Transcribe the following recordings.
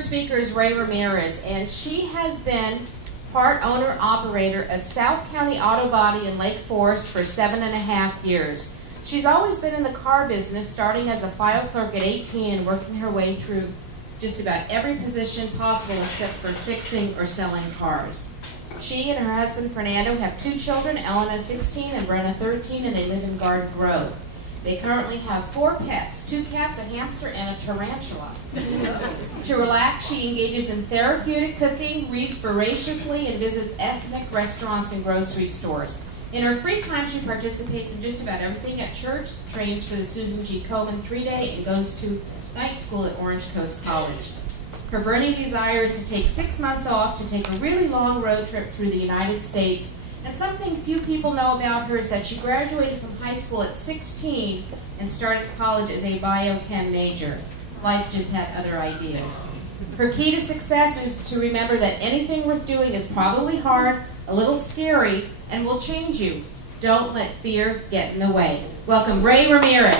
first speaker is Ray Ramirez, and she has been part owner-operator of South County Auto Body in Lake Forest for 7.5 years. She's always been in the car business, starting as a file clerk at 18 and working her way through just about every position possible except for fixing or selling cars. She and her husband Fernando have 2 children, Elena 16 and Brenna 13, and they live in Garden Grove. They currently have 4 pets, 2 cats, a hamster, and a tarantula. To relax, she engages in therapeutic cooking, reads voraciously, and visits ethnic restaurants and grocery stores. In her free time, she participates in just about everything at church, trains for the Susan G. Komen 3-day, and goes to night school at Orange Coast College. Her burning desire is to take 6 months off to take a really long road trip through the United States. And something few people know about her is that she graduated from high school at 16 and started college as a biochem major. Life just had other ideas. Her key to success is to remember that anything worth doing is probably hard, a little scary, and will change you. Don't let fear get in the way. Welcome, Ray Ramirez.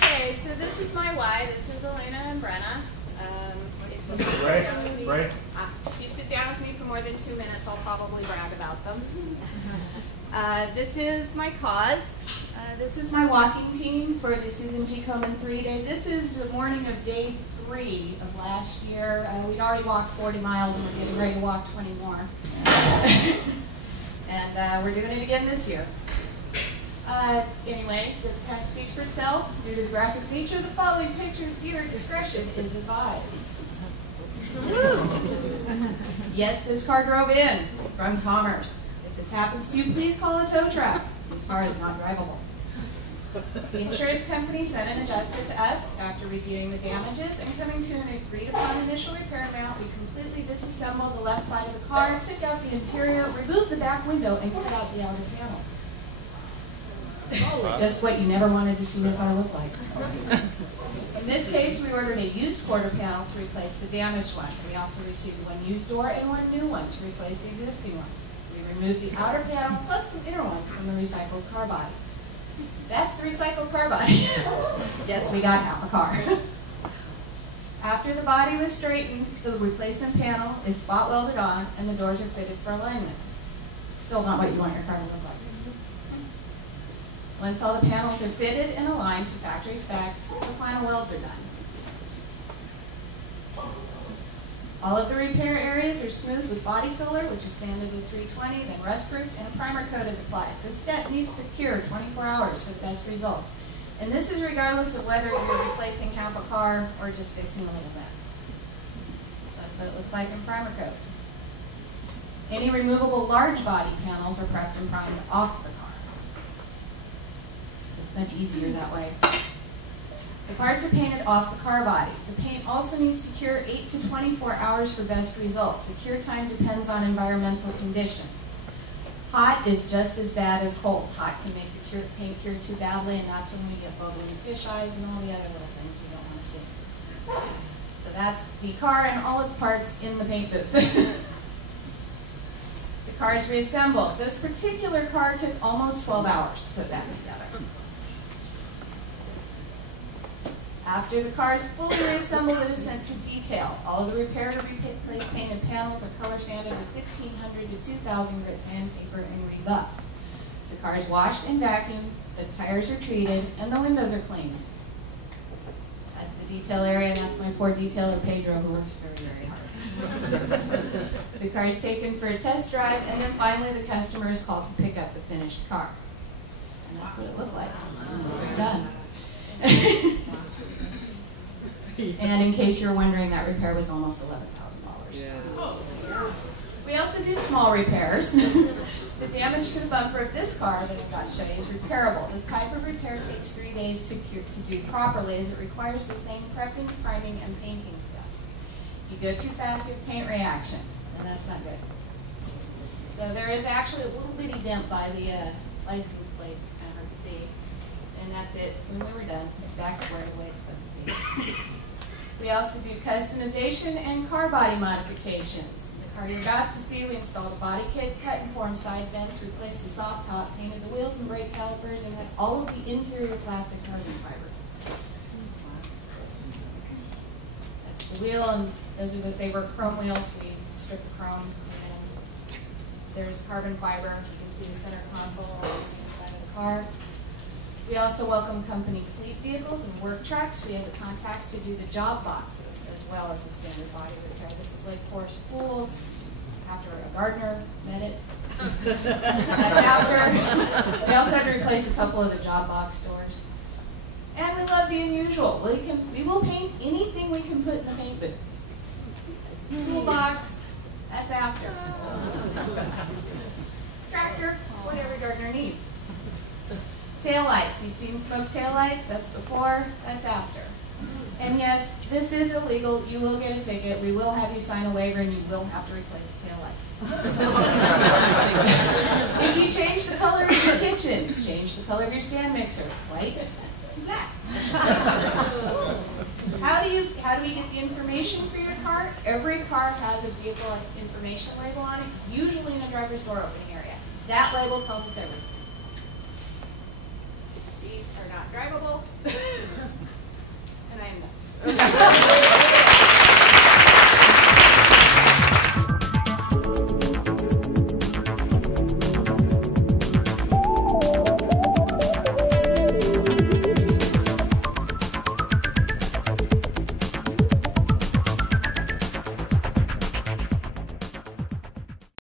Okay, so this is my wife. This is Elena and Brenna. Ray? If you sit down with me for more than 2 minutes, I'll probably brag about them. This is my cause. This is my walking team for the Susan G. Komen 3-day. This is the morning of day 3 of last year. We'd already walked 40 miles and we're getting ready to walk 20 more. And we're doing it again this year. Anyway, this kind of speaks for itself. Due to the graphic nature of the following pictures, viewer discretion is advised. Yes, this car drove in from Commerce. If this happens to you, please call a tow truck. This car is not drivable. The insurance company sent an adjuster to us after reviewing the damages and coming to an agreed-upon initial repair amount. We completely disassembled the left side of the car, took out the interior, removed the back window, and cut out the outer panel. Just what you never wanted to see a car look like. In this case, we ordered a used quarter panel to replace the damaged one. We also received 1 used door and 1 new one to replace the existing ones. We removed the outer panel plus some inner ones from the recycled car body. That's the recycled car body. Yes, we got out the car. After the body was straightened, the replacement panel is spot welded on and the doors are fitted for alignment. Still not what you want your car to look like. Once all the panels are fitted and aligned to factory specs, the final welds are done. All of the repair areas are smoothed with body filler, which is sanded with 320, then rust-proofed, and a primer coat is applied. This step needs to cure 24 hours for the best results. And this is regardless of whether you're replacing half a car or just fixing a little bit. So that's what it looks like in primer coat. Any removable large body panels are prepped and primed off the car. It's much easier that way. The parts are painted off the car body. The paint also needs to cure 8 to 24 hours for best results. The cure time depends on environmental conditions. Hot is just as bad as cold. Hot can make the paint cure too badly, and that's when we get bubbling fish eyes and all the other little things we don't want to see. So that's the car and all its parts in the paint booth. The car is reassembled. This particular car took almost 12 hours to put back together. After the car is fully reassembled, it is sent to detail. All of the repaired or replaced painted panels are color sanded with 1,500 to 2,000 grit sandpaper and rebuffed. The car is washed and vacuumed, the tires are treated, and the windows are cleaned. That's the detail area, and that's my poor detailer, Pedro, who works very, very hard. The car is taken for a test drive, and then finally the customer is called to pick up the finished car. And that's what it looks like. It's done. And in case you're wondering, that repair was almost $11,000. Yeah. We also do small repairs. The damage to the bumper of this car that I've got to show you is repairable. This type of repair takes 3 days to do properly, as it requires the same prepping, priming, and painting steps. If you go too fast, you have paint reaction, and that's not good. So there is actually a little bitty dent by the license plate. It's kind of hard to see. And that's it. When we were done, it's back squared the way it's supposed to be. We also do customization and car body modifications. The car you're about to see, we installed a body kit, cut and formed side vents, replaced the soft top, painted the wheels and brake calipers, and had all of the interior plastic carbon fiber. the wheel, and they were chrome wheels. We strip the chrome, and there's carbon fiber. You can see the center console on the inside of the car. We also welcome company fleet vehicles and work trucks. We have the contacts to do the job boxes as well as the standard body repair. This is Lake Forest Pools. After a gardener met it. That's after. We also had to replace a couple of the job box doors. And we love the unusual. We will paint anything we can put in the paint booth. Toolbox, that's after. Tractor, what every gardener needs. Taillights, you've seen smoked taillights, that's before, that's after. And yes, this is illegal, you will get a ticket, we will have you sign a waiver, and you will have to replace the taillights. If you change the color of your kitchen, change the color of your stand mixer, white, black. How do we get the information for your car? Every car has a vehicle information label on it, usually in a driver's door opening area. That label tells us everything. These are not drivable. And I am done.